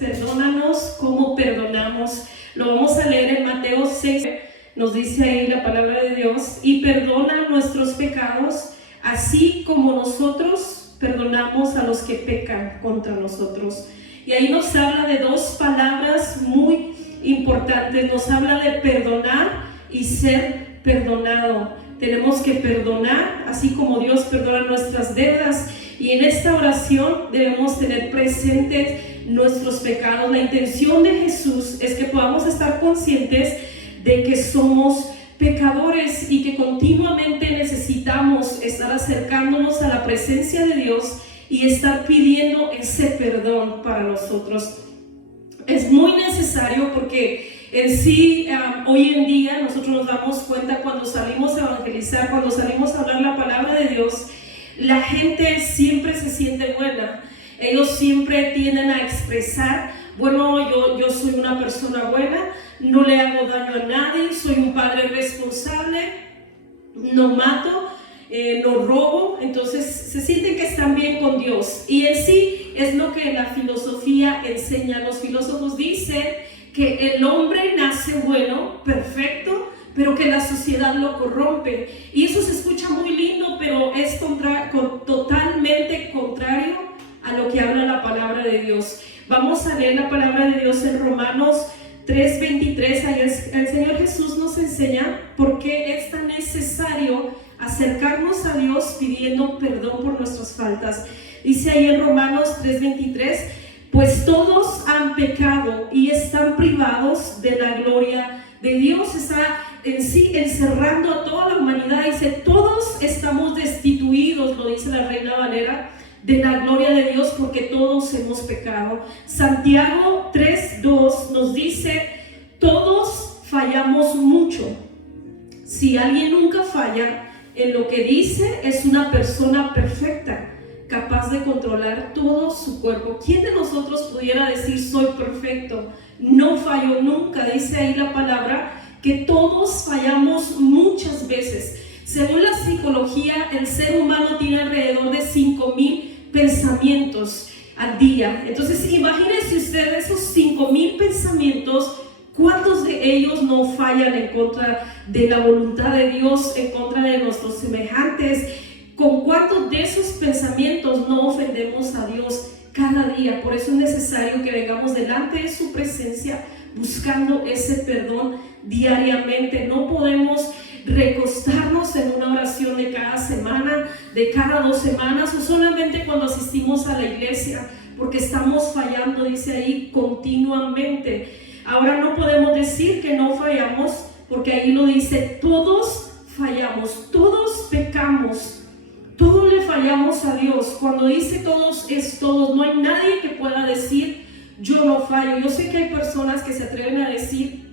perdónanos como perdonamos. Lo vamos a leer en Mateo 6, nos dice ahí la palabra de Dios, y perdona nuestros pecados, así como nosotros perdonamos a los que pecan contra nosotros. Y ahí nos habla de dos palabras muy importantes, nos habla de perdonar y ser perdonado. Tenemos que perdonar, así como Dios perdona nuestras deudas, y en esta oración debemos tener presentes nuestros pecados. La intención de Jesús es que podamos estar conscientes de que somos pecadores y que continuamente necesitamos estar acercándonos a la presencia de Dios y estar pidiendo ese perdón para nosotros. Es muy necesario porque en sí, hoy en día nosotros nos damos cuenta cuando salimos a evangelizar, cuando salimos a hablar la palabra de Dios, la gente siempre se siente buena. Ellos siempre tienden a expresar, bueno, yo soy una persona buena, no le hago daño a nadie, soy un padre responsable, no mato, no robo. Entonces se sienten que están bien con Dios. Y en sí es lo que la filosofía enseña. Los filósofos dicen que el hombre nace bueno, perfecto, pero que la sociedad lo corrompe. Y eso se escucha muy lindo, pero es totalmente contrario a lo que habla la palabra de Dios. Vamos a leer la palabra de Dios en Romanos 3:23. Ahí el Señor Jesús nos enseña por qué es tan necesario acercarnos a Dios pidiendo perdón por nuestras faltas. Dice ahí en Romanos 3:23, pues todos han pecado y están privados de la gloria de Dios. Está en sí encerrando a toda la humanidad. Dice, todos estamos destituidos, lo dice la Reina Valera, de la gloria de Dios, porque todos hemos pecado. Santiago 3:2 nos dice, todos fallamos mucho. Si alguien nunca falla en lo que dice, es una persona perfecta, capaz de controlar todo su cuerpo. ¿Quién de nosotros pudiera decir soy perfecto? No fallo nunca. Dice ahí la palabra que todos fallamos muchas veces. Según la psicología, el ser humano tiene alrededor de 5,000 pensamientos al día. Entonces imagínense usted esos 5,000 pensamientos, ¿cuántos de ellos no fallan en contra de la voluntad de Dios, en contra de nuestros semejantes? ¿Con cuántos de esos pensamientos no ofendemos a Dios cada día? Por eso es necesario que vengamos delante de su presencia buscando ese perdón diariamente. No podemos recostarnos en una oración de cada semana, de cada 2 semanas, o solamente cuando asistimos a la iglesia, porque estamos fallando, dice ahí, continuamente. Ahora no podemos decir que no fallamos, porque ahí lo dice, todos fallamos, todos pecamos, todos le fallamos a Dios. Cuando dice todos, es todos. No hay nadie que pueda decir yo no fallo. Yo sé que hay personas que se atreven a decir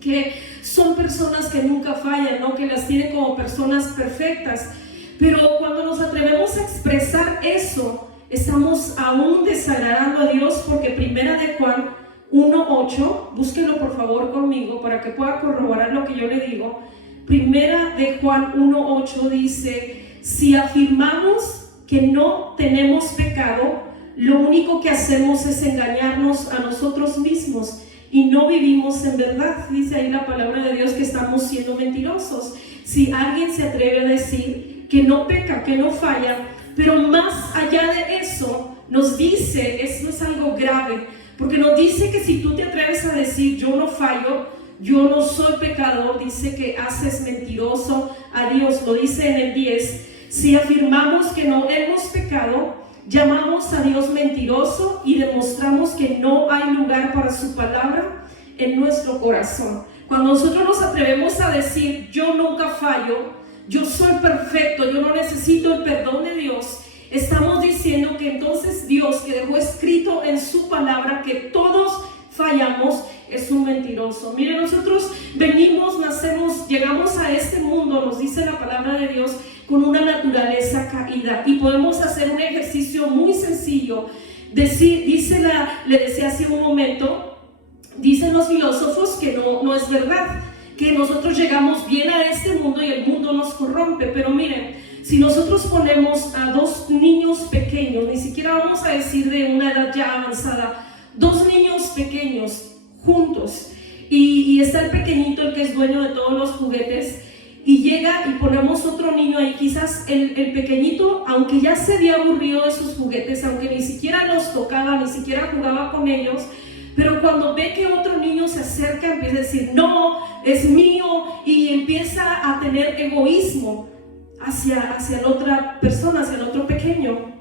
que son personas que nunca fallan, ¿no? Que las tienen como personas perfectas, pero cuando nos atrevemos a expresar eso, estamos aún desagradando a Dios, porque primera de Juan 1:8, búsquenlo por favor conmigo para que pueda corroborar lo que yo le digo. Primera de Juan 1:8 dice, si afirmamos que no tenemos pecado, lo único que hacemos es engañarnos a nosotros mismos y no vivimos en verdad. Dice ahí la palabra de Dios que estamos siendo mentirosos. Si alguien se atreve a decir que no peca, que no falla, pero más allá de eso nos dice, eso es algo grave, porque nos dice que si tú te atreves a decir yo no fallo, yo no soy pecador, dice que haces mentiroso a Dios. Lo dice en el 10, si afirmamos que no hemos pecado, llamamos a Dios mentiroso y demostramos que no hay lugar para su palabra en nuestro corazón. Cuando nosotros nos atrevemos a decir yo nunca fallo, yo soy perfecto, yo no necesito el perdón de Dios, estamos diciendo que entonces Dios, que dejó escrito en su palabra que todos fallamos, es un mentiroso. Mire, nosotros venimos, nacemos, llegamos a este mundo, nos dice la palabra de Dios, con una naturaleza caída, y podemos hacer un ejercicio muy sencillo. Le decía hace un momento, dicen los filósofos que no es verdad, que nosotros llegamos bien a este mundo y el mundo nos corrompe. Pero miren, si nosotros ponemos a 2 niños pequeños, ni siquiera vamos a decir de una edad ya avanzada, dos niños pequeños juntos y está el pequeñito, el que es dueño de todos los juguetes, y llega y ponemos otro niño ahí. Quizás el pequeñito, aunque ya se había aburrido de sus juguetes, aunque ni siquiera los tocaba, ni siquiera jugaba con ellos, pero cuando ve que otro niño se acerca, empieza a decir, no, es mío, y empieza a tener egoísmo hacia la otra persona, hacia el otro pequeño.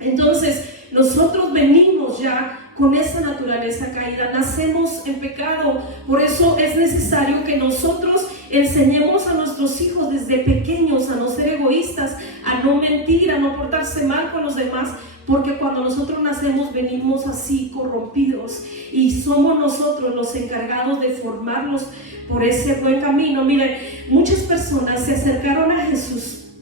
Entonces nosotros venimos ya con esa naturaleza caída, nacemos en pecado. Por eso es necesario que nosotros enseñemos a nuestros hijos desde pequeños a no ser egoístas, a no mentir, a no portarse mal con los demás, porque cuando nosotros nacemos venimos así corrompidos y somos nosotros los encargados de formarlos por ese buen camino. Miren, muchas personas se acercaron a Jesús,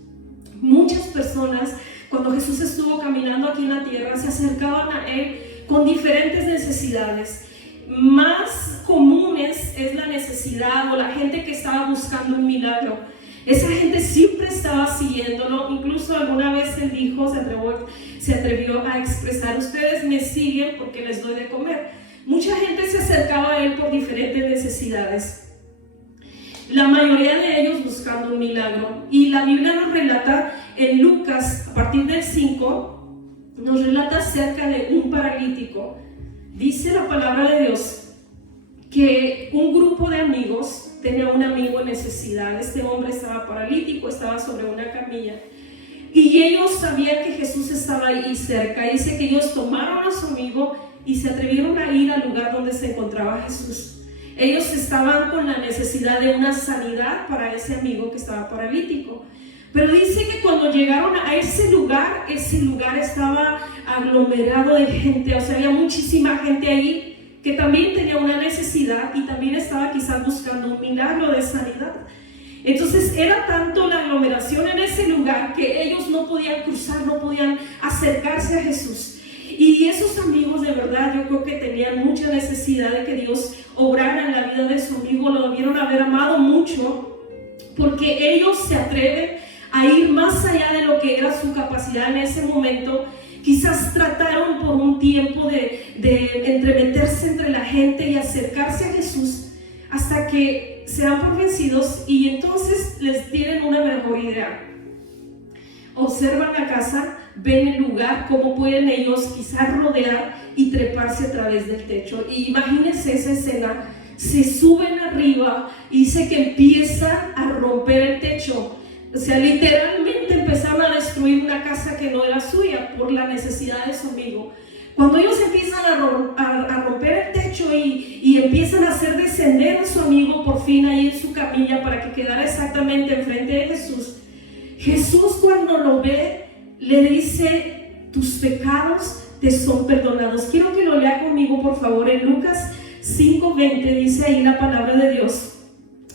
muchas personas cuando Jesús estuvo caminando aquí en la tierra se acercaban a Él con diferentes necesidades. Más comunes es la necesidad o la gente que estaba buscando un milagro. Esa gente siempre estaba siguiéndolo. Incluso alguna vez Él dijo, se atrevió a expresar, ustedes me siguen porque les doy de comer. Mucha gente se acercaba a Él por diferentes necesidades, la mayoría de ellos buscando un milagro. Y la Biblia nos relata en Lucas, a partir del 5, nos relata acerca de un paralítico. Dice la palabra de Dios que un grupo de amigos tenía un amigo en necesidad. Este hombre estaba paralítico, estaba sobre una camilla, y ellos sabían que Jesús estaba ahí cerca. Dice que ellos tomaron a su amigo y se atrevieron a ir al lugar donde se encontraba Jesús. Ellos estaban con la necesidad de una sanidad para ese amigo que estaba paralítico. Pero dice que cuando llegaron a ese lugar estaba aglomerado de gente. O sea, había muchísima gente ahí que también tenía una necesidad y también estaba quizás buscando un milagro de sanidad. Entonces era tanto la aglomeración en ese lugar que ellos no podían cruzar, no podían acercarse a Jesús. Y esos amigos, de verdad, yo creo que tenían mucha necesidad de que Dios obrara en la vida de su amigo. Lo debieron haber amado mucho, porque ellos se atreven a ir más allá de lo que era su capacidad en ese momento. Quizás trataron por un tiempo de entremeterse entre la gente y acercarse a Jesús, hasta que se dan por vencidos y entonces les tienen una mejor idea. Observan la casa, ven el lugar, cómo pueden ellos quizás rodear y treparse a través del techo. Y imagínense esa escena, se suben arriba y dice que empiezan a romper el techo. O sea, literalmente empezaron a destruir una casa que no era suya por la necesidad de su amigo. Cuando ellos empiezan a romper el techo y empiezan a hacer descender a su amigo por fin ahí en su camilla para que quedara exactamente enfrente de Jesús, Jesús cuando lo ve le dice, tus pecados te son perdonados. Quiero que lo lea conmigo por favor en Lucas 5:20, dice ahí la palabra de Dios.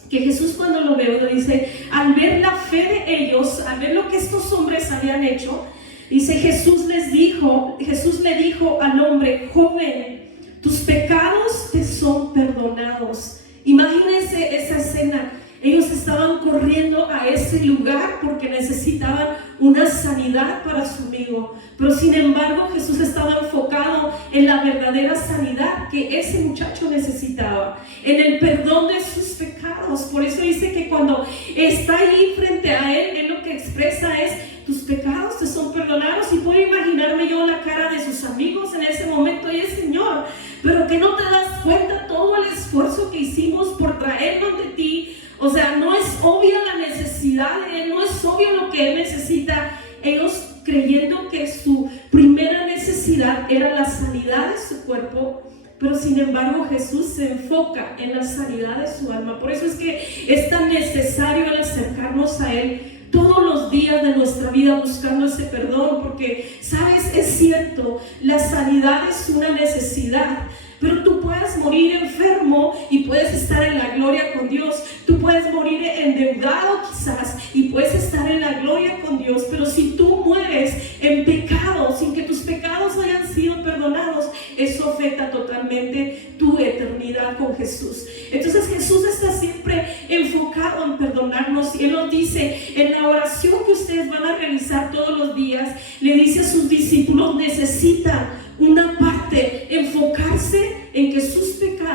Que Jesús cuando lo veo le dice, al ver la fe de ellos, al ver lo que estos hombres habían hecho, dice, Jesús le dijo al hombre, joven, tus pecados te son perdonados. Imagínense esa escena. Ellos estaban corriendo a ese lugar porque necesitaban una sanidad para su amigo. Pero sin embargo Jesús estaba enfocado en la verdadera sanidad que ese muchacho necesitaba, en el perdón de sus pecados. Por eso dice que cuando está ahí frente a él lo que expresa es, tus pecados te son perdonados. Y puedo imaginarme yo la cara de sus amigos en ese momento. Oye Señor, pero que no te das cuenta todo el esfuerzo que hicimos por traerlo ante ti. O sea, no es obvia la necesidad de él, no es obvio lo que él necesita. Ellos creyendo que su primera necesidad era la sanidad de su cuerpo, pero sin embargo Jesús se enfoca en la sanidad de su alma. Por eso es que es tan necesario el acercarnos a Él todos los días de nuestra vida buscando ese perdón, porque, ¿sabes? Es cierto, la sanidad es una necesidad. Pero tú puedes morir enfermo y puedes estar en la gloria con Dios. Tú puedes morir endeudado quizás y puedes estar en la gloria con Dios. Pero si tú mueres en pecado, sin que tus pecados hayan sido perdonados, eso afecta totalmente tu eternidad con Jesús. Entonces Jesús está siempre enfocado en perdonarnos. Y Él nos dice en la oración que ustedes van a realizar todos los días, le dice a sus discípulos, necesitan una parte, enfocarse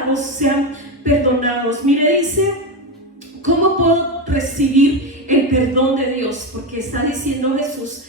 pecados sean perdonados. Mire, dice, ¿cómo puedo recibir el perdón de Dios? Porque está diciendo Jesús,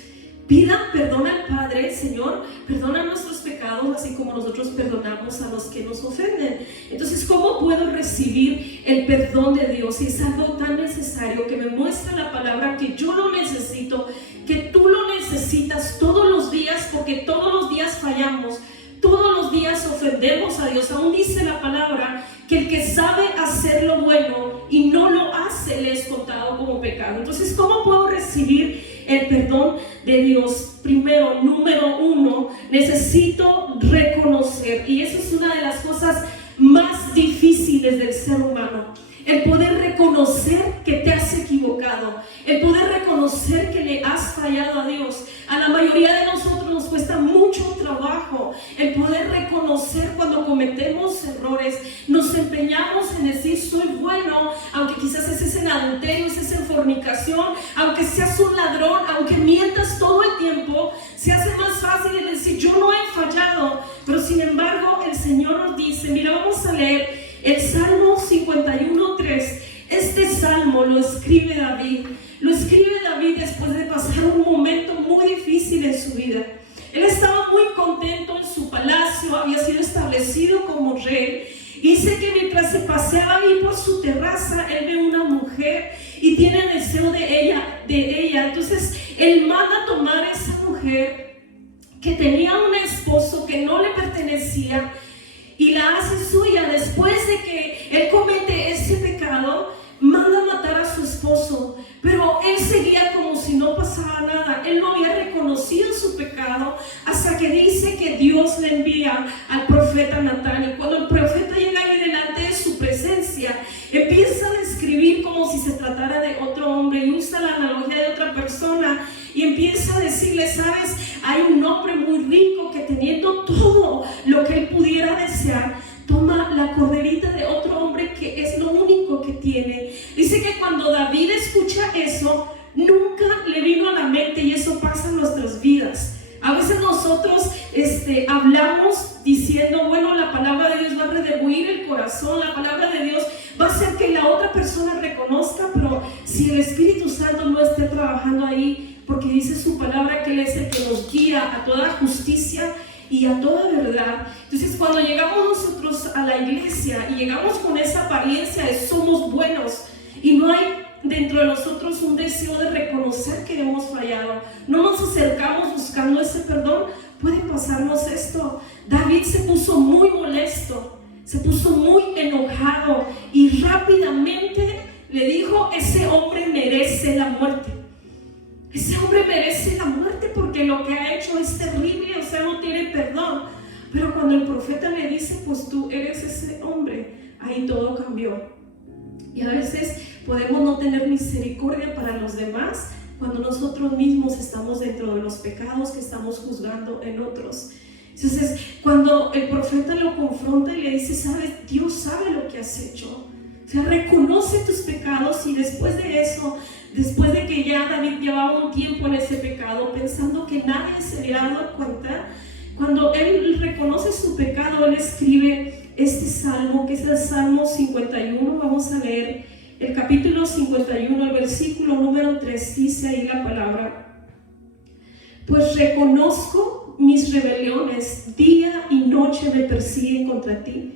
pidan perdón al Padre, Señor, perdona nuestros pecados, así como nosotros perdonamos a los que nos ofenden. Entonces, ¿cómo puedo recibir el perdón de Dios? Y es algo tan necesario que me muestra la palabra que yo lo necesito, que tú lo necesitas todos los días, porque todos los días fallamos, todos los días ofendemos a Dios. Aún dice la palabra que el que sabe hacer lo bueno y no lo hace le es contado como pecado. Entonces, ¿cómo puedo recibir el perdón de Dios? Primero, número uno, necesito reconocer, y eso es una de las cosas más difíciles del ser humano, el poder reconocer que te has equivocado, el poder reconocer que le has fallado a Dios. A la mayoría de nosotros nos cuesta mucho trabajo el poder reconocer cuando cometemos errores. Nos empeñamos en decir soy bueno, aunque quizás estés en adulterio, estés en fornicación, aunque seas un ladrón, aunque mientas todo el tiempo, se hace más fácil el decir yo no he fallado. Pero sin embargo el Señor nos dice, mira, vamos a leer el Salmo 51:3. Este salmo lo escribe David. Lo escribe David después de pasar un momento muy difícil en su vida. Él estaba muy contento en su palacio, había sido establecido como rey. Y dice que mientras se paseaba ahí por su terraza, él ve una mujer y tiene deseo de ella. Entonces él manda a tomar a esa mujer que tenía un esposo que no le pertenecía y la hace suya. Después de que él comete ese pecado, manda a matar a su esposo, pero él seguía como si no pasara nada. Él no había reconocido su pecado hasta que dice que Dios le envía al profeta Natán. Y cuando el profeta llega ahí delante de su presencia, empieza a describir como si se tratara de otro hombre y usa la analogía de otra persona y empieza a decirle, sabes, hay un hombre muy rico que teniendo todo lo que él pudiera desear, toma la corderita de otro hombre que es lo único que tiene. Dice que cuando David escucha eso, nunca le vino a la mente, y eso pasa en nuestras vidas. A veces nosotros hablamos diciendo, bueno, la palabra de Dios va a redarguir el corazón, la palabra de Dios va a hacer que la otra persona reconozca, pero si el Espíritu Santo no esté trabajando ahí, porque dice su palabra que Él es el que nos guía a toda justicia y a toda verdad. Entonces cuando llegamos nosotros a la iglesia y llegamos con esa apariencia de somos buenos y no hay dentro de nosotros un deseo de reconocer que hemos fallado, no nos acercamos buscando ese perdón, puede pasarnos esto. David se puso muy molesto, se puso muy enojado y rápidamente le dijo, ese hombre merece la muerte. Ese hombre merece la muerte porque lo que ha hecho es terrible, o sea, no tiene perdón. Pero cuando el profeta le dice, pues tú eres ese hombre, ahí todo cambió. Y a veces podemos no tener misericordia para los demás cuando nosotros mismos estamos dentro de los pecados que estamos juzgando en otros. Entonces, cuando el profeta lo confronta y le dice, sabes, Dios sabe lo que has hecho. O sea, reconoce tus pecados, y después de eso, después de que ya David llevaba un tiempo en ese pecado, pensando que nadie se había dado cuenta, cuando él reconoce su pecado, él escribe este salmo, que es el Salmo 51. Vamos a leer el capítulo 51, el versículo número 3, dice ahí la palabra: pues reconozco mis rebeliones, día y noche me persiguen contra ti,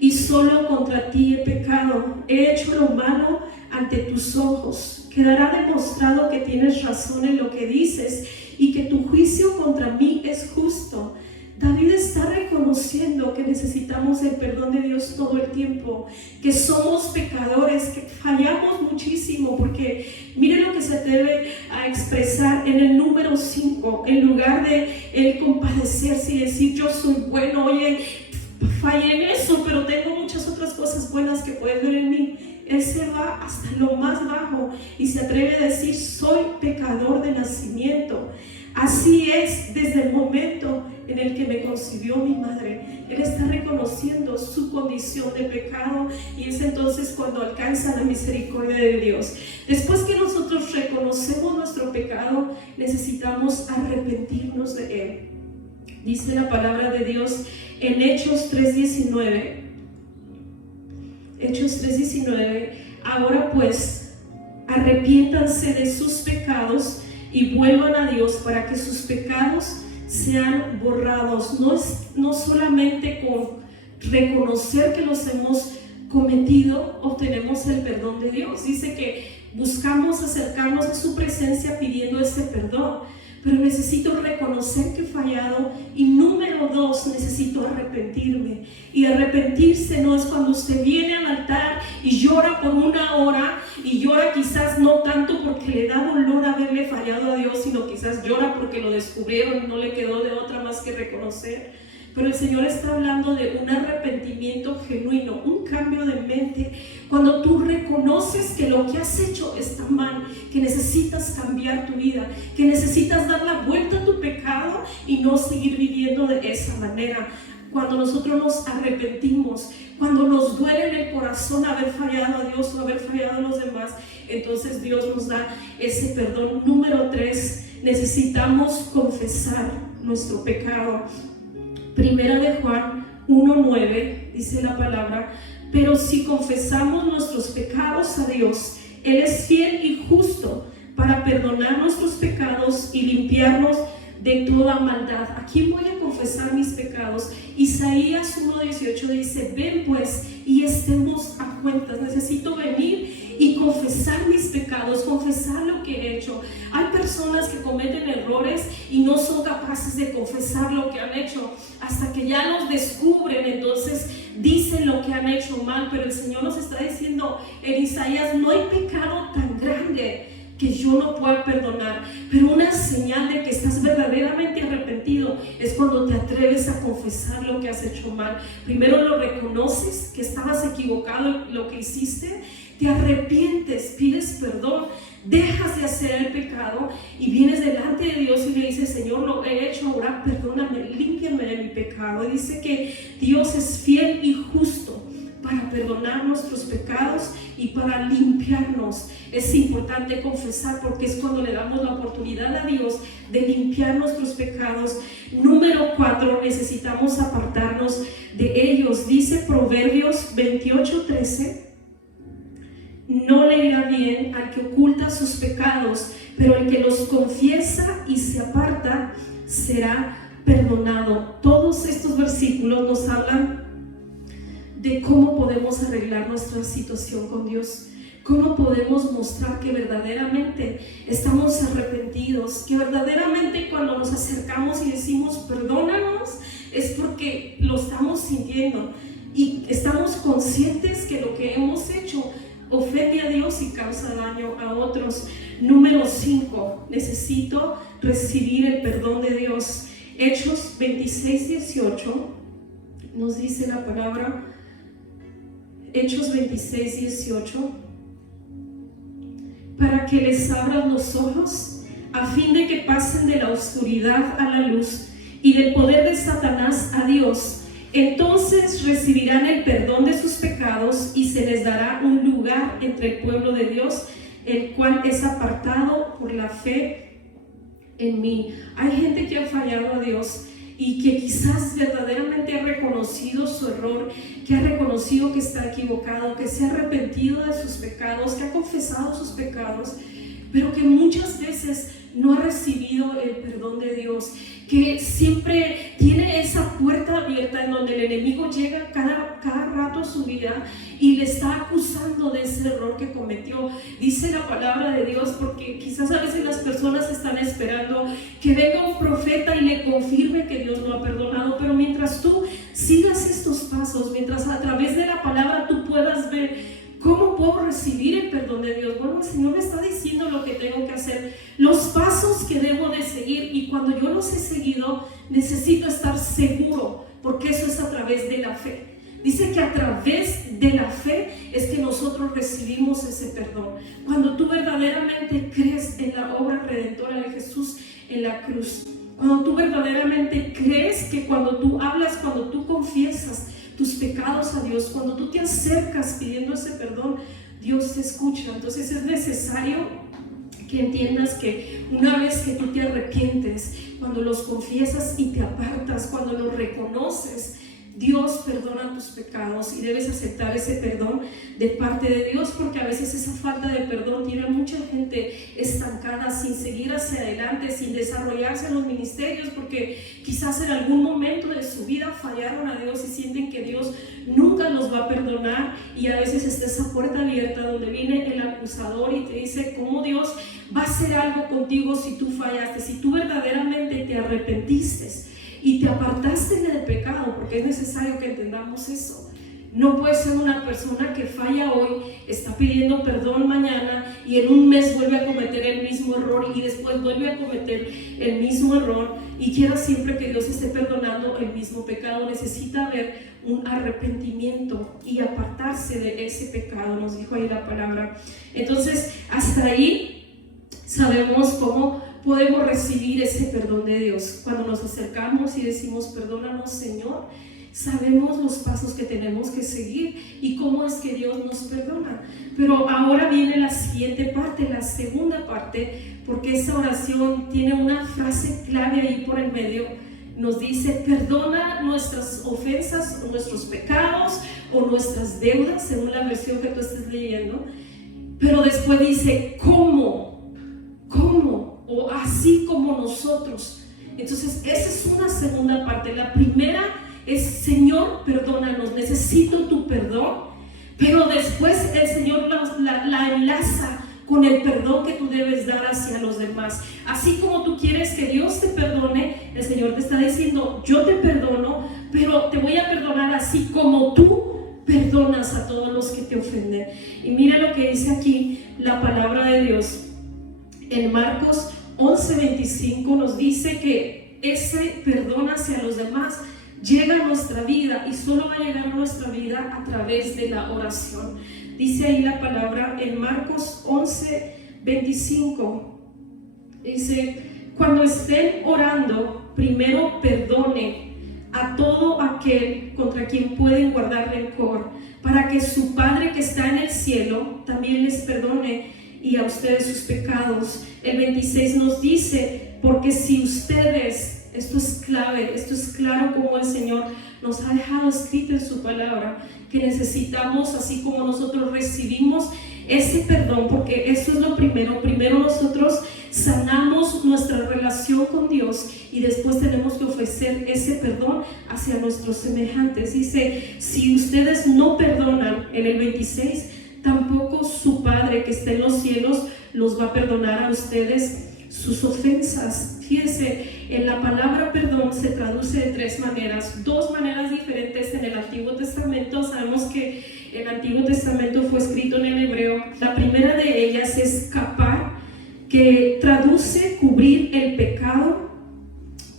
y solo contra ti he pecado, he hecho lo malo ante tus ojos. Quedará demostrado que tienes razón en lo que dices y que tu juicio contra mí es justo. David está reconociendo que necesitamos el perdón de Dios todo el tiempo, que somos pecadores, que fallamos muchísimo, porque mire lo que se debe a expresar en el número 5, en lugar de él compadecerse y decir yo soy bueno, oye, fallé en eso, pero tengo muchas otras cosas buenas que puedes ver en mí. Él se va hasta lo más bajo y se atreve a decir soy pecador de nacimiento. Así es desde el momento en el que me concibió mi madre. Él está reconociendo su condición de pecado, y es entonces cuando alcanza la misericordia de Dios. Después que nosotros reconocemos nuestro pecado, necesitamos arrepentirnos de él. Dice la palabra de Dios en Hechos 3:19: Hechos 3:19. Ahora pues, arrepiéntanse de sus pecados y vuelvan a Dios para que sus pecados sean borrados. No solamente con reconocer que los hemos cometido obtenemos el perdón de Dios. Dice que buscamos acercarnos a su presencia pidiendo ese perdón, pero necesito reconocer que he fallado, y número 2, necesito arrepentirme. Y arrepentirse no es cuando usted viene al altar y llora por una hora, y llora quizás no tanto porque le da dolor haberle fallado a Dios, sino quizás llora porque lo descubrieron y no le quedó de otra más que reconocer. Pero el Señor está hablando de un arrepentimiento genuino, un cambio de mente. Cuando tú reconoces que lo que has hecho está mal, que necesitas cambiar tu vida, que necesitas dar la vuelta a tu pecado y no seguir viviendo de esa manera. Cuando nosotros nos arrepentimos, cuando nos duele en el corazón haber fallado a Dios o haber fallado a los demás, entonces Dios nos da ese perdón. Número 3, necesitamos confesar nuestro pecado. Primera de Juan 1:9 dice la palabra: pero si confesamos nuestros pecados a Dios, Él es fiel y justo para perdonar nuestros pecados y limpiarnos de toda maldad. Aquí voy a confesar mis pecados. Isaías 1:18 dice: ven pues y estemos a cuentas. Necesito venir y confesar mis pecados, confesar lo que he hecho. Hay personas que cometen errores y no son capaces de confesar lo que han hecho hasta que ya los descubren, entonces dicen lo que han hecho mal. Pero el Señor nos está diciendo en Isaías: no hay pecado tan grande que yo no pueda perdonar. Pero una señal de que estás verdaderamente arrepentido es cuando te atreves a confesar lo que has hecho mal. Primero lo reconoces, que estabas equivocado en lo que hiciste, te arrepientes, pides perdón, dejas de hacer el pecado y vienes delante de Dios y le dices: Señor, lo he hecho, ahora perdóname, límpiame de mi pecado. Y dice que Dios es fiel y justo para perdonar nuestros pecados y para limpiarnos. Es importante confesar porque es cuando le damos la oportunidad a Dios de limpiar nuestros pecados. Número 4, necesitamos apartarnos de ellos. Dice Proverbios 28:13: no le irá bien al que oculta sus pecados, pero el que los confiesa y se aparta será perdonado. Todos estos versículos nos hablan de cómo podemos arreglar nuestra situación con Dios, cómo podemos mostrar que verdaderamente estamos arrepentidos, que verdaderamente cuando nos acercamos y decimos perdónanos, es porque lo estamos sintiendo y estamos conscientes que lo que hemos hecho ofende a Dios y causa daño a otros. Número 5, necesito recibir el perdón de Dios. Hechos 26:18 nos dice la palabra. Hechos 26:18: para que les abran los ojos, a fin de que pasen de la oscuridad a la luz y del poder de Satanás a Dios. Entonces recibirán el perdón de sus pecados y se les dará un lugar entre el pueblo de Dios, el cual es apartado por la fe en mí. Hay gente que ha fallado a Dios y que quizás verdaderamente ha reconocido su error, que ha reconocido que está equivocado, que se ha arrepentido de sus pecados, que ha confesado sus pecados, pero que muchas veces no ha recibido el perdón de Dios, que siempre tiene esa puerta abierta en donde el enemigo llega cada rato a su vida y le está acusando de ese error que cometió. Dice la palabra de Dios, porque quizás a veces las personas están esperando que venga un profeta y le confirme que Dios no ha perdonado, pero mientras tú sigas estos pasos, mientras a través de la palabra tú puedas ver ¿cómo puedo recibir el perdón de Dios? Bueno, el Señor me está diciendo lo que tengo que hacer, los pasos que debo de seguir, y cuando yo los he seguido, necesito estar seguro, porque eso es a través de la fe. Dice que a través de la fe es que nosotros recibimos ese perdón. Cuando tú verdaderamente crees en la obra redentora de Jesús en la cruz, cuando tú verdaderamente crees que cuando tú hablas, cuando tú confiesas tus pecados a Dios, cuando tú te acercas pidiendo ese perdón, Dios te escucha. Entonces es necesario que entiendas que una vez que tú te arrepientes, cuando los confiesas y te apartas, cuando los reconoces, Dios perdona tus pecados y debes aceptar ese perdón de parte de Dios, porque a veces esa falta de perdón tiene a mucha gente estancada, sin seguir hacia adelante, sin desarrollarse en los ministerios, porque quizás en algún momento de su vida fallaron a Dios y sienten que Dios nunca los va a perdonar, y a veces está esa puerta abierta donde viene el acusador y te dice cómo Dios va a hacer algo contigo si tú fallaste, si tú verdaderamente te arrepentiste y te apartaste del pecado, porque es necesario que entendamos eso. No puede ser una persona que falla hoy, está pidiendo perdón mañana y en un mes vuelve a cometer el mismo error y después vuelve a cometer el mismo error y quiera siempre que Dios esté perdonando el mismo pecado. Necesita haber un arrepentimiento y apartarse de ese pecado, nos dijo ahí la palabra. Entonces, hasta ahí sabemos cómo podemos recibir ese perdón de Dios. Cuando nos acercamos y decimos perdónanos, Señor, sabemos los pasos que tenemos que seguir y cómo es que Dios nos perdona. Pero ahora viene la siguiente parte, la segunda parte, porque esa oración tiene una frase clave ahí por el medio. Nos dice: perdona nuestras ofensas o nuestros pecados o nuestras deudas, según la versión que tú estés leyendo. Pero después dice: ¿cómo? O así como nosotros. Entonces esa es una segunda parte. La primera es: Señor, perdónanos, necesito tu perdón. Pero después el Señor la enlaza con el perdón que tú debes dar hacia los demás. Así como tú quieres que Dios te perdone, el Señor te está diciendo: yo te perdono, pero te voy a perdonar así como tú perdonas a todos los que te ofenden. Y mira lo que dice aquí la palabra de Dios en Marcos 11:25. Nos dice que ese perdón hacia los demás llega a nuestra vida y solo va a llegar a nuestra vida a través de la oración. Dice ahí la palabra en Marcos 11:25. Dice: cuando estén orando, primero perdone a todo aquel contra quien pueden guardar rencor, para que su Padre que está en el cielo también les perdone y a ustedes sus pecados. El 26 nos dice: porque si ustedes, esto es clave, esto es claro como el Señor nos ha dejado escrito en su palabra, que necesitamos, así como nosotros recibimos ese perdón, porque eso es lo primero. Primero nosotros sanamos nuestra relación con Dios y después tenemos que ofrecer ese perdón hacia nuestros semejantes. Dice: si ustedes no perdonan, en el 26, tampoco su Padre que está en los cielos los va a perdonar a ustedes sus ofensas. Fíjense, en la palabra perdón se traduce de tres maneras, dos maneras diferentes en el Antiguo Testamento. Sabemos que el Antiguo Testamento fue escrito en el hebreo. La primera de ellas es kapar, que traduce cubrir el pecado.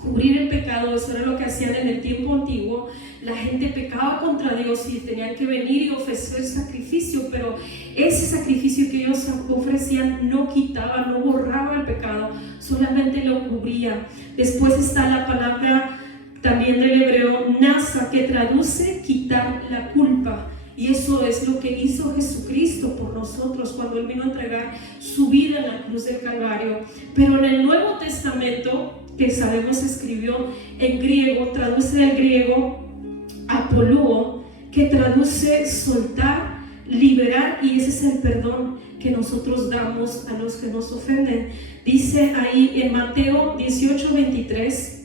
Cubrir el pecado, eso era lo que hacían en el tiempo antiguo. La gente pecaba contra Dios y tenían que venir y ofrecer sacrificio, pero ese sacrificio que ellos ofrecían no quitaba, no borraba el pecado, solamente lo cubría. Después está la palabra también del hebreo nasa, que traduce quitar la culpa. Y eso es lo que hizo Jesucristo por nosotros cuando Él vino a entregar su vida en la cruz del Calvario. Pero en el Nuevo Testamento, que sabemos escribió en griego, traduce del griego apoluo, que traduce soltar, liberar, y ese es el perdón que nosotros damos a los que nos ofenden. Dice ahí en Mateo 18:23,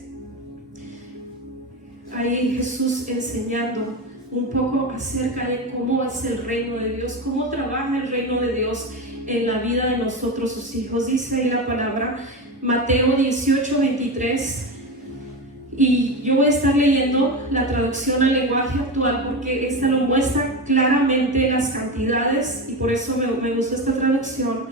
ahí Jesús enseñando un poco acerca de cómo es el reino de Dios, cómo trabaja el reino de Dios en la vida de nosotros, sus hijos. Dice ahí la palabra, Mateo 18:23, y yo voy a estar leyendo la traducción al lenguaje actual porque esta lo muestra claramente las cantidades y por eso me gustó esta traducción.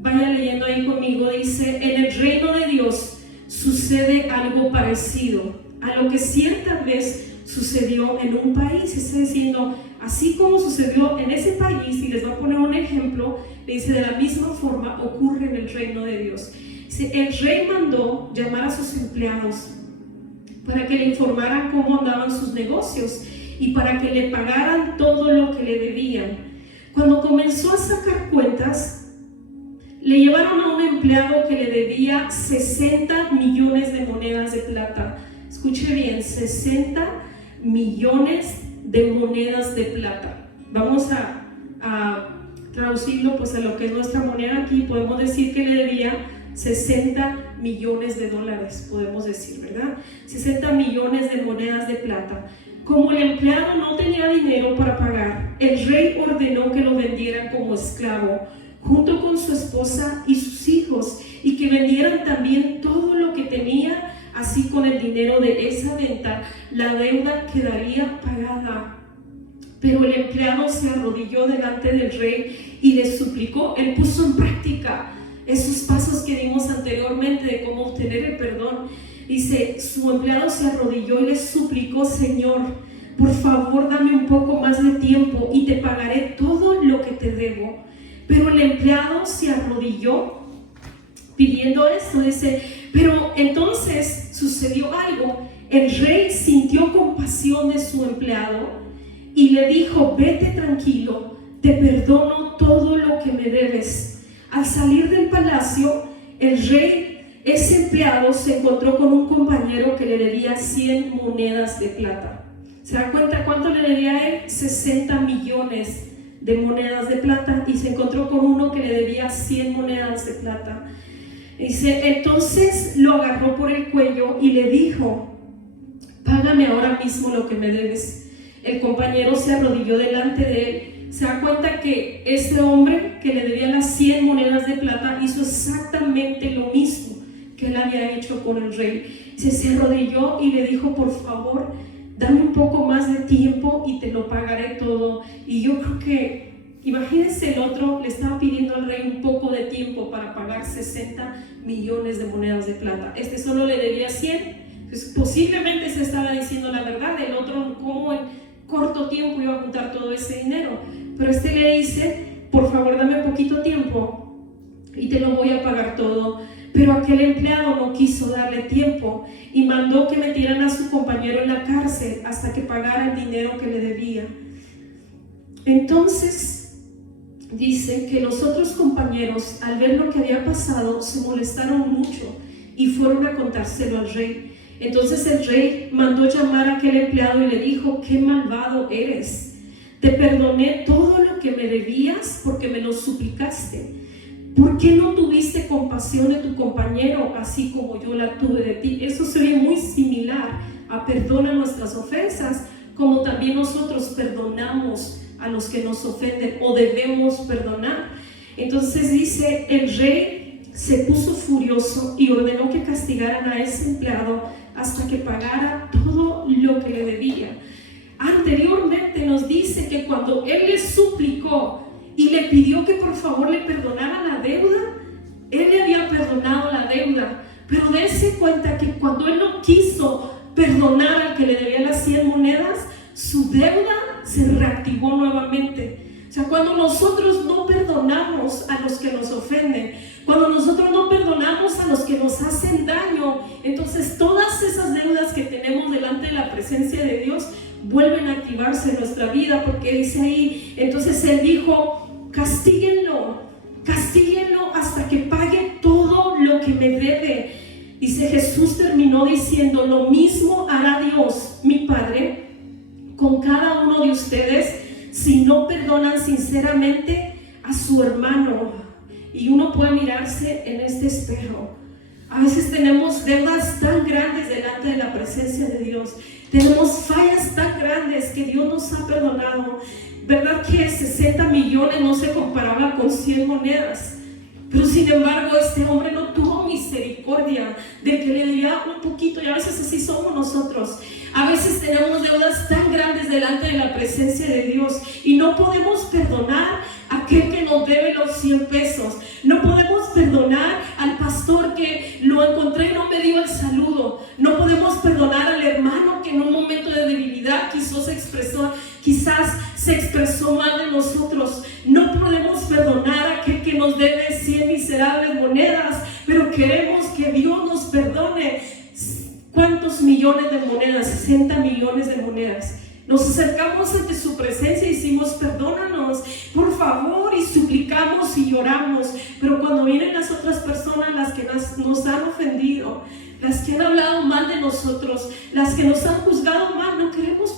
Vaya leyendo ahí conmigo. Dice: en el reino de Dios sucede algo parecido a lo que cierta vez sucedió en un país. Está diciendo, así como sucedió en ese país, y les voy a poner un ejemplo, le dice: de la misma forma ocurre en el reino de Dios. Dice: el rey mandó llamar a sus empleados para que le informaran cómo andaban sus negocios y para que le pagaran todo lo que le debían. Cuando comenzó a sacar cuentas, le llevaron a un empleado que le debía 60 millones de monedas de plata. Escuche bien, 60 millones de monedas de plata. Vamos a traducirlo pues a lo que es nuestra moneda aquí. Podemos decir que le debía 60 millones de dólares, podemos decir, ¿verdad? 60 millones de monedas de plata. Como el empleado no tenía dinero para pagar, el rey ordenó que lo vendieran como esclavo, junto con su esposa y sus hijos, y que vendieran también todo lo que tenía. Así, con el dinero de esa venta, la deuda quedaría pagada. Pero el empleado se arrodilló delante del rey y le suplicó. Él puso en práctica esos pasos que vimos anteriormente de cómo obtener el perdón. Dice, su empleado se arrodilló y le suplicó: Señor, por favor, dame un poco más de tiempo y te pagaré todo lo que te debo. Pero el empleado se arrodilló pidiendo esto. Dice, pero entonces sucedió algo. El rey sintió compasión de su empleado y le dijo: vete tranquilo, te perdono todo lo que me debes. Al salir del palacio, el rey, ese empleado, se encontró con un compañero que le debía 100 monedas de plata. ¿Se da cuenta cuánto le debía a él? 60 millones de monedas de plata, y se encontró con uno que le debía 100 monedas de plata. Dice, entonces lo agarró por el cuello y le dijo: págame ahora mismo lo que me debes. El compañero se arrodilló delante de él. Se da cuenta que este hombre que le debía las 100 monedas de plata hizo exactamente lo mismo que él había hecho con el rey. Se arrodilló y le dijo: por favor, dame un poco más de tiempo y te lo pagaré todo. Y yo creo que, imagínense, el otro le estaba pidiendo al rey un poco de tiempo para pagar 60 millones de monedas de plata. Este solo le debía 100. Pues posiblemente se estaba diciendo la verdad. El otro, como en corto tiempo iba a juntar todo ese dinero. Pero este le dice: por favor, dame poquito tiempo y te lo voy a pagar todo. Pero aquel empleado no quiso darle tiempo y mandó que metieran a su compañero en la cárcel hasta que pagara el dinero que le debía. Entonces dice que los otros compañeros, al ver lo que había pasado, se molestaron mucho y fueron a contárselo al rey. Entonces el rey mandó llamar a aquel empleado y le dijo: qué malvado eres, te perdoné todo lo que me debías porque me lo suplicaste. ¿Por qué no tuviste compasión de tu compañero así como yo la tuve de ti? Eso se ve muy similar a perdona nuestras ofensas, como también nosotros perdonamos a los que nos ofenden, o debemos perdonar. Entonces dice, el rey se puso furioso y ordenó que castigaran a ese empleado hasta que pagara todo lo que le debía. Anteriormente nos dice que cuando él le suplicó y le pidió que por favor le perdonara la deuda, él le había perdonado la deuda. Pero dése cuenta que cuando él no quiso perdonar al que le debía las 100 monedas, su deuda se reactivó nuevamente. O sea, cuando nosotros no perdonamos a los que nos ofenden, cuando nosotros no perdonamos a los que nos hacen daño, entonces todas esas deudas que tenemos delante de la presencia de Dios vuelven a activarse en nuestra vida, porque dice ahí, entonces él dijo, castíguenlo hasta que pague todo lo que me debe. Dice, Jesús terminó diciendo, lo mismo hará Dios, mi Padre, con cada uno de ustedes si no perdonan sinceramente a su hermano. Y uno puede mirarse en este espejo. A veces tenemos deudas tan grandes delante de la presencia de Dios. Tenemos fallas tan grandes que Dios nos ha perdonado. ¿Verdad que 60 millones no se comparaba con 100 monedas? Pero sin embargo, este hombre no tuvo misericordia del que le debía un poquito. Y a veces así somos nosotros. A veces tenemos deudas tan grandes delante de la presencia de Dios y no podemos perdonar a aquel que nos debe los 100 pesos. No podemos perdonar al pastor que lo encontré y no me dio el saludo. No podemos perdonar al hermano que en un momento de debilidad quizás se expresó mal de nosotros. No podemos perdonar a aquel que nos debe 100 miserables monedas, pero queremos que Dios nos perdone. ¿Cuántos millones de monedas? 60 millones de monedas. Nos acercamos ante su presencia y decimos, perdónanos, por favor, y suplicamos y lloramos. Pero cuando vienen las otras personas, las que nos han ofendido, las que han hablado mal de nosotros, las que nos han juzgado mal, no queremos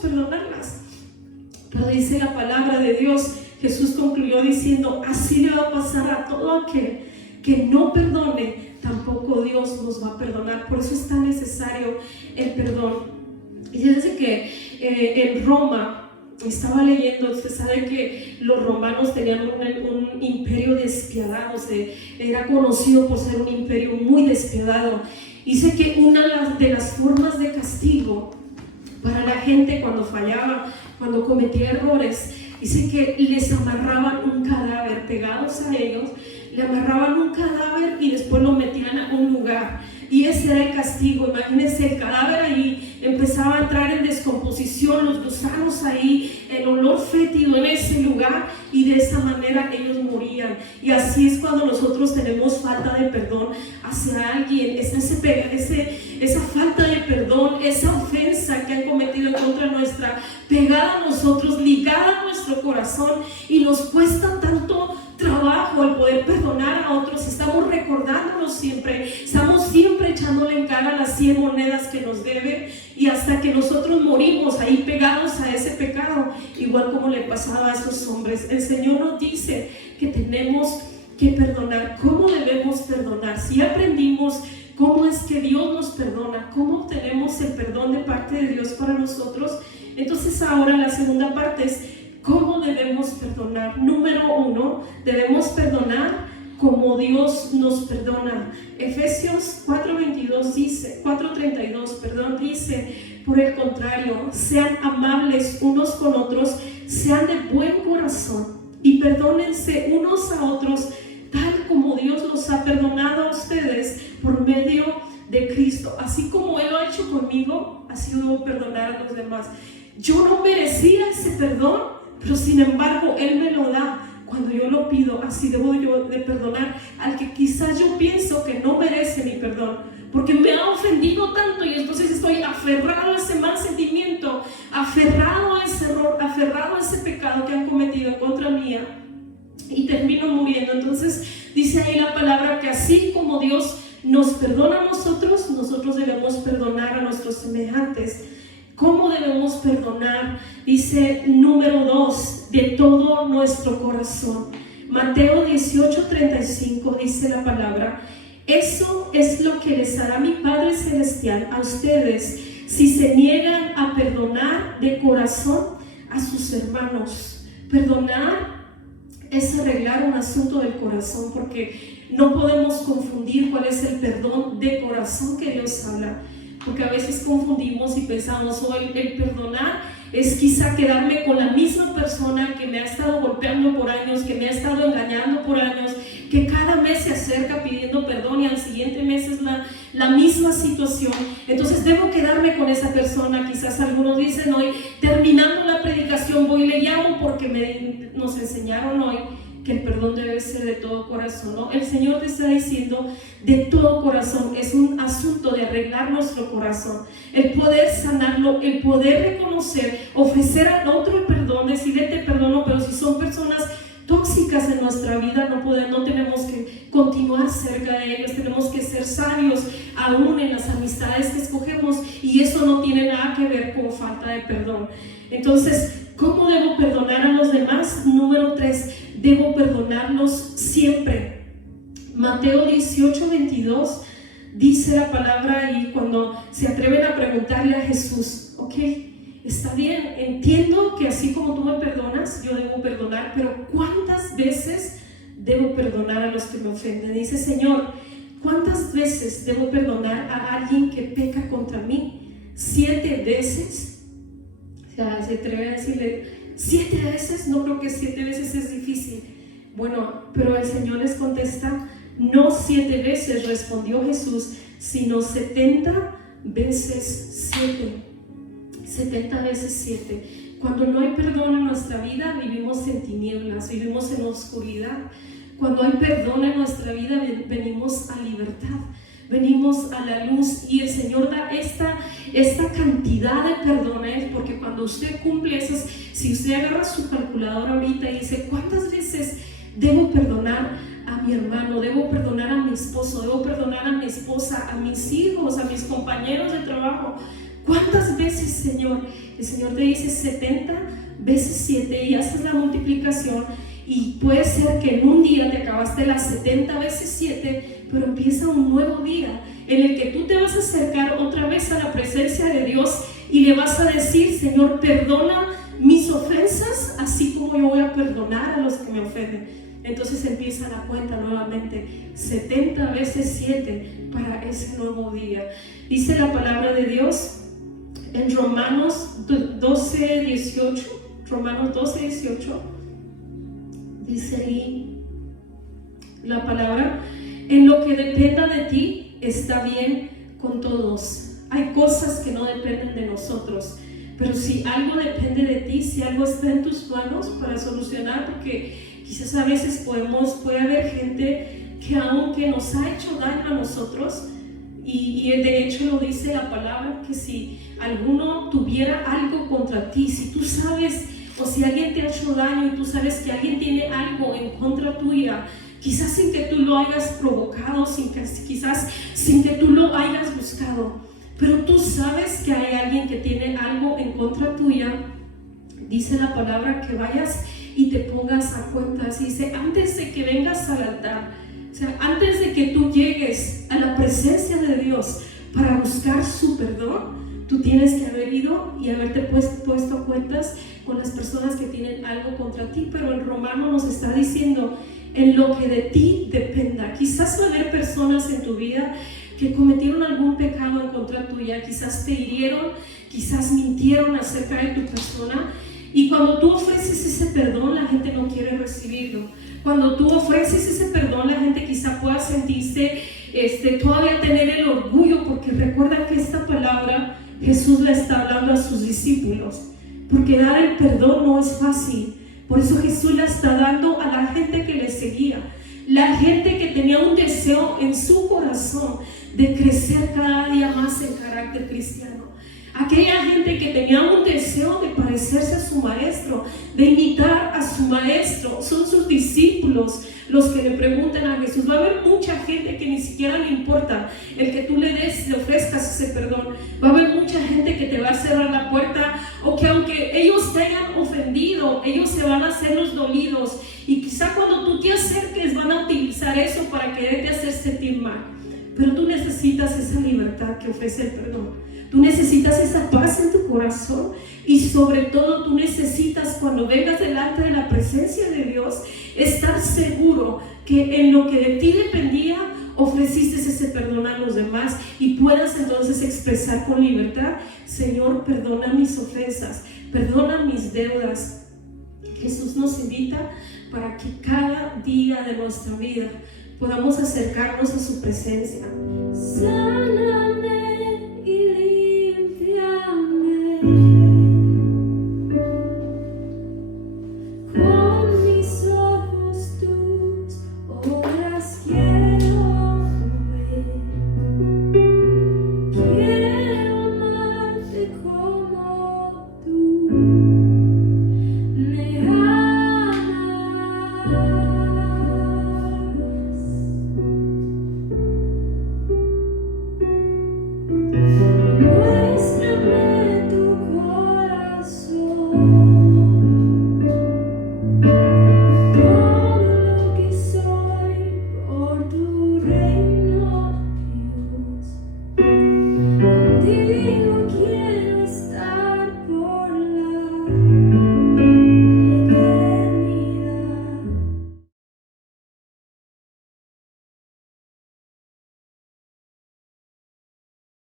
dice la palabra de Dios, Jesús concluyó diciendo, así le va a pasar a todo aquel que no perdone, tampoco Dios nos va a perdonar. Por eso es tan necesario el perdón. Y desde que en Roma, estaba leyendo, usted sabe que los romanos tenían un imperio despiadado, era conocido por ser un imperio muy despiadado. Dice que una de las formas de castigo para la gente cuando fallaba, cuando cometía errores, dice que les amarraban un cadáver pegados a ellos, le amarraban un cadáver y después lo metían a un lugar. Y ese era el castigo. Imagínense, el cadáver ahí empezaba a entrar en descomposición, los gusanos ahí, el olor fétido en ese lugar, y de esa manera ellos morían. Y así es cuando nosotros tenemos falta de perdón hacia alguien, esa falta de perdón, esa ofensa que han cometido en contra nuestra, pegada a nosotros, ligada a nuestro corazón, y nos cuesta tanto trabajo el poder perdonar a otros. Estamos recordándonos siempre, estamos siempre echándole en cara las 100 monedas que nos deben, y hasta que nosotros morimos ahí pegados a ese pecado, igual como le pasaba a esos hombres. El Señor nos dice que tenemos que perdonar. ¿Cómo debemos perdonar? Si aprendimos cómo es que Dios nos perdona, cómo obtenemos el perdón de parte de Dios para nosotros, entonces ahora la segunda parte es ¿cómo debemos perdonar? Número 1, debemos perdonar como Dios nos perdona. Efesios 4:32 dice, 4:32, dice, por el contrario, sean amables unos con otros, sean de buen corazón y perdónense unos a otros, tal como Dios los ha perdonado a ustedes por medio de Cristo. Así como Él lo ha hecho conmigo, así debo perdonar a los demás. Yo no merecía ese perdón, pero sin embargo Él me lo da cuando yo lo pido. Así debo yo de perdonar al que quizás yo pienso que no merece mi perdón, porque me ha ofendido tanto, y entonces estoy aferrado a ese mal sentimiento, aferrado a ese error, aferrado a ese pecado que han cometido en contra mía, y termino muriendo. Entonces dice ahí la palabra que así como Dios nos perdona a nosotros, nosotros debemos perdonar a nuestros semejantes. ¿Cómo debemos perdonar? Dice número 2, de todo nuestro corazón. Mateo 18:35 dice la palabra, eso es lo que les hará mi Padre Celestial a ustedes si se niegan a perdonar de corazón a sus hermanos. Perdonar es arreglar un asunto del corazón, porque no podemos confundir cuál es el perdón de corazón que Dios habla. Porque a veces confundimos y pensamos, el perdonar es quizá quedarme con la misma persona que me ha estado golpeando por años, que me ha estado engañando por años, que cada mes se acerca pidiendo perdón y al siguiente mes es la misma situación. Entonces debo quedarme con esa persona. Quizás algunos dicen hoy, terminando la predicación, voy y le llamo porque nos enseñaron hoy que el perdón debe ser de todo corazón, ¿no? El Señor te está diciendo de todo corazón. Es un asunto de arreglar nuestro corazón, el poder sanarlo, el poder reconocer, ofrecer al otro el perdón, decirle te perdono. Pero si son personas tóxicas en nuestra vida, no tenemos que continuar cerca de ellos. Tenemos que ser sabios aún en las amistades que escogemos, y eso no tiene nada que ver con falta de perdón. Entonces, ¿cómo debo perdonar a los demás? Número 3, debo perdonarlos siempre. Mateo 18:22 dice la palabra, y cuando se atreven a preguntarle a Jesús, ok, está bien, entiendo que así como tú me perdonas, yo debo perdonar, pero ¿cuántas veces debo perdonar a los que me ofenden? Dice, Señor, ¿cuántas veces debo perdonar a alguien que peca contra mí? ¿7 veces? O sea, se atreve a decirle 7 veces. No creo que 7 veces es difícil. Bueno, pero el Señor les contesta, no 7 veces, respondió Jesús, sino 70 veces 7. 70 veces 7. Cuando no hay perdón en nuestra vida, vivimos en tinieblas, vivimos en oscuridad. Cuando hay perdón en nuestra vida, venimos a libertad, venimos a la luz, y el Señor da esta cantidad de perdones, porque cuando usted cumple esas, si usted agarra su calculadora ahorita y dice, ¿cuántas veces debo perdonar a mi hermano? Debo perdonar a mi esposo, debo perdonar a mi esposa, a mis hijos, a mis compañeros de trabajo. ¿Cuántas veces, Señor? El Señor te dice 70 veces 7 y haces la multiplicación, y puede ser que en un día te acabaste las 70 veces 7, pero empieza un nuevo día en el que tú te vas a acercar otra vez a la presencia de Dios y le vas a decir: Señor, perdona mis ofensas, así como yo voy a perdonar a los que me ofenden. Entonces empieza la cuenta nuevamente, 70 veces 7 para ese nuevo día. Dice la palabra de Dios en Romanos 12:18, Romanos 12:18, dice ahí la palabra: en lo que dependa de ti está bien con todos. Hay cosas que no dependen de nosotros, pero si algo depende de ti, si algo está en tus manos para solucionar, porque quizás a veces puede haber gente que aunque nos ha hecho daño a nosotros, y de hecho lo dice la palabra, que si alguno tuviera algo contra ti, si tú sabes, o si alguien te ha hecho daño y tú sabes que alguien tiene algo en contra tuya, quizás sin que tú lo hayas provocado, quizás sin que tú lo hayas buscado, pero tú sabes que hay alguien que tiene algo en contra tuya, dice la palabra que vayas y te pongas a cuentas. Y dice: antes de que vengas al altar, o sea, antes de que tú llegues a la presencia de Dios para buscar su perdón, tú tienes que haber ido y haberte puesto cuentas con las personas que tienen algo contra ti. Pero el Romano nos está diciendo: en lo que de ti dependa. Quizás va a haber personas en tu vida que cometieron algún pecado en contra tuya, quizás te hirieron, quizás mintieron acerca de tu persona, y cuando tú ofreces ese perdón, la gente no quiere recibirlo. Cuando tú ofreces ese perdón, la gente quizá pueda sentirse, todavía tener el orgullo, porque recuerda que esta palabra Jesús le está hablando a sus discípulos, porque dar el perdón no es fácil. Por eso Jesús le está dando a la gente que le seguía, la gente que tenía un deseo en su corazón de crecer cada día más en carácter cristiano. Aquella gente que tenía un deseo de parecerse a su maestro, de imitar a su maestro, son sus discípulos los que le preguntan a Jesús. Va a haber mucha gente que ni siquiera le importa el que tú le ofrezcas ese perdón. Va a haber mucha gente que te va a cerrar la puerta, o que aunque ellos te hayan ofendido, ellos se van a hacer los dolidos, y quizá cuando tú te acerques van a utilizar eso para quererte hacer sentir mal. Pero tú necesitas esa libertad que ofrece el perdón. Tú necesitas esa paz en tu corazón, y sobre todo tú necesitas, cuando vengas delante de la presencia de Dios, estar seguro que en lo que de ti dependía ofreciste ese perdón a los demás, y puedas entonces expresar con libertad: Señor, perdona mis ofensas, perdona mis deudas. Jesús nos invita para que cada día de nuestra vida podamos acercarnos a su presencia. Sáname y límpiame, con mis ojos tus obras quiero ver. Quiero amarte como tú.